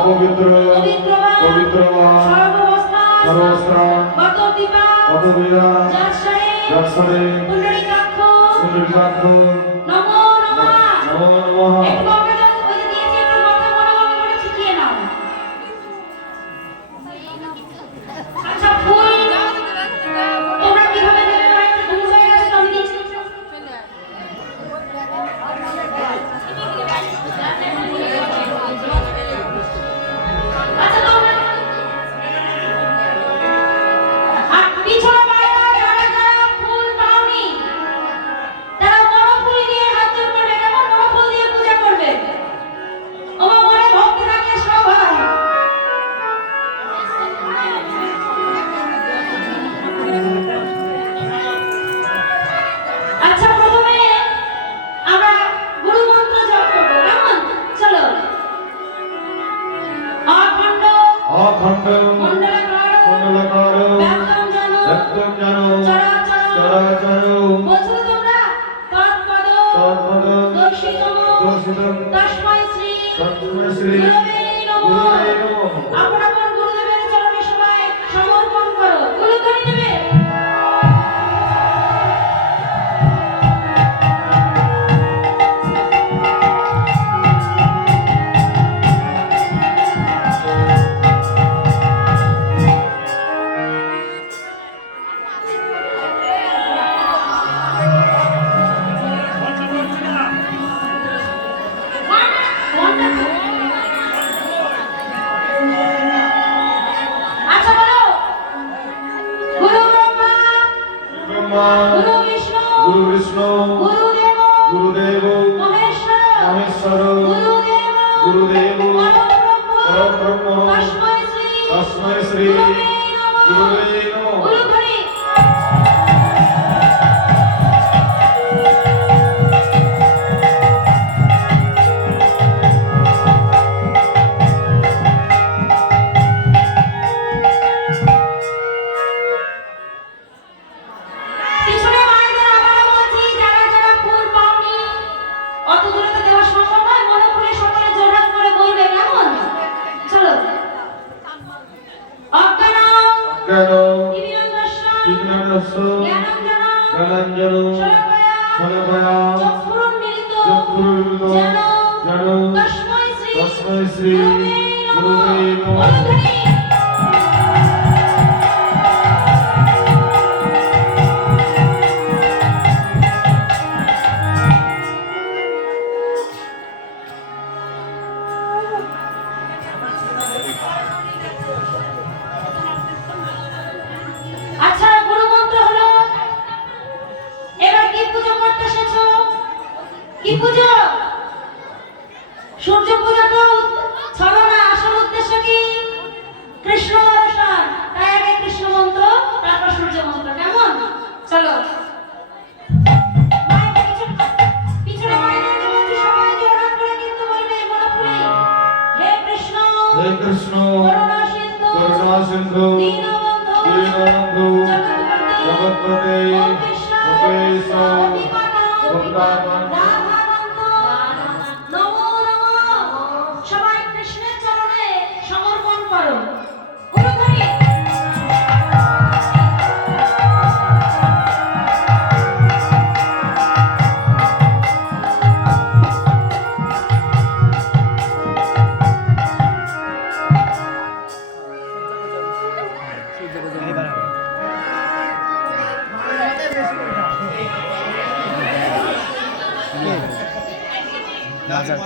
অপবিত্র পবিত্রবান সর্বস্থান গত দিবা যৎসরে পুণ্ডরীকাক্ষ নমো নমঃ। অখণ্ড মণ্ডলাকার ব্যক্তং জানো চরাচর তৎপদ দর্শিতং তস্মৈ শ্রী গুরুবে নমঃ। আপন আপন গুরুদেবের চরণে সবাই সমর্পণ করো। গুরুধ্বনি দেবে। গুরু বিষ্ণু গুরুদেব মহেশ্বর গুরুদেব পরব্রহ্ম তস্মৈ শ্রী গুরুবে নমঃ। জ্ঞানাঞ্জন শলাকয়া চক্ষুরুন্মিলিত যেন তস্মৈ শ্রী গুরুবে নমঃ। কি পূজা? সূর্য পূজা তো ছলো না, আসল উদ্দেশ্য কি? কৃষ্ণ দর্শন। তাই আগে কৃষ্ণ মন্ত্র, তারপর সূর্য মন্ত্র। কেমন? চলো পিছনে মায়ের বলছি, সবাই জোরহাত করে কিন্তু বলবে মনপুরে, হে কৃষ্ণ করুণা সিন্ধু দীনবন্ধু জগৎপতে গোপেশ গোপদান সবাই কৃষ্ণের চরণে সমর্পণ করো। রাজার